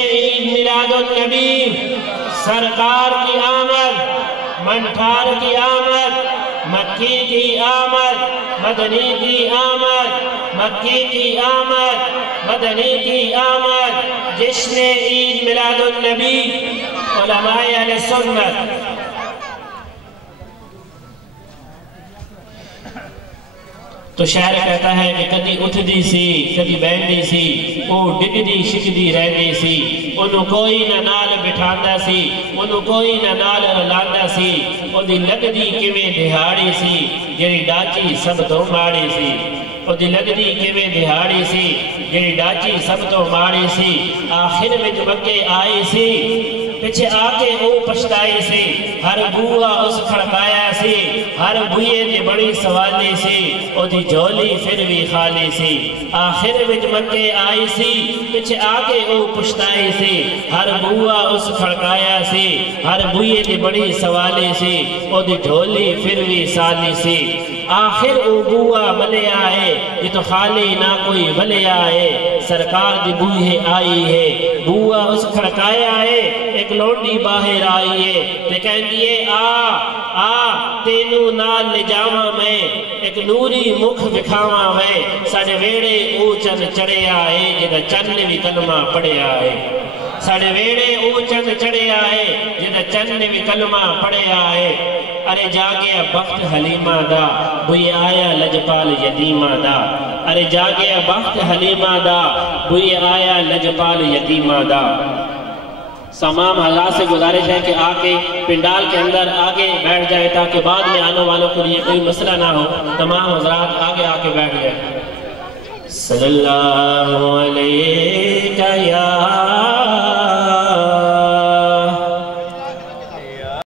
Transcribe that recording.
عید میلاد النبی، سرکار کی آمد، منٹھار کی آمد، مکی کی آمد، مدنی کی آمد، مکی کی آمد، مدنی کی آمد، جشن عید میلاد النبی علماء اہل سنت۔ تو شاعر کہتا ہے کہ کدی اٹھدی سی کدی بہندی سی، وہ ڈگدی شکدی رہندی سی، انہوں کوئی نہ نال بٹھاندا سی، انہوں کوئی نہ نال رلاندا سی، او دی لگدی کیویں دہاڑی سی جڑی ڈاچی سب تو ماڑی سی، او دی لگدی کیویں دہاڑی سی جڑی ڈاچی سب تو ماڑی سی، آخر وچ مکے آئی سی پیچھے آکے او پشتائی سی، ہر بوہا اس کھڑکایا سی، ہر بوئے دی بڑی سوالی سی، او دی جھولی پھر بھی خالی سی، آخر وچ مکے آئی سی پیچھے آکے او پشتائی سی، ہر بوہا اس کھڑکایا سی، ہر بوئے دی بڑی سوالی سی، او دی جھولی پھر بھی سالی سی، آخر او بوہا ملیا ہے، یہ تو خالی نہ کوئی بلیا ہے، سرکار دی بوئے آئی ہے، بوہا اس کھڑکایا ہے، ایک لونڈی باہر آئی ہے، تے کہن دیئے تینو نال لے جاواں میں، ایک نوری مکھ بکھاواں میں، ساڑے ویڑے او چند چڑھے آئے، جدہ چند بھی کلمہ پڑھے آئے، ساڑے ویڑے او چند چڑھے آئے، جدہ چند بھی کلمہ پڑھے آئے، ارے جاگیا بخت حلیمہ دا، بھئی آیا لجپال یتیمہ دا، ارے جاگیا بخت حلیمہ دا، بھئی آیا لجپال یتیمہ دا۔ تمام حضرات سے گزارش ہے کہ آکے پنڈال کے اندر آگے بیٹھ جائے تاکہ بعد میں آنے والوں کے لیے کوئی مسئلہ نہ ہو، تمام حضرات آگے آکے بیٹھ جائے۔ صلی اللہ علیہ یا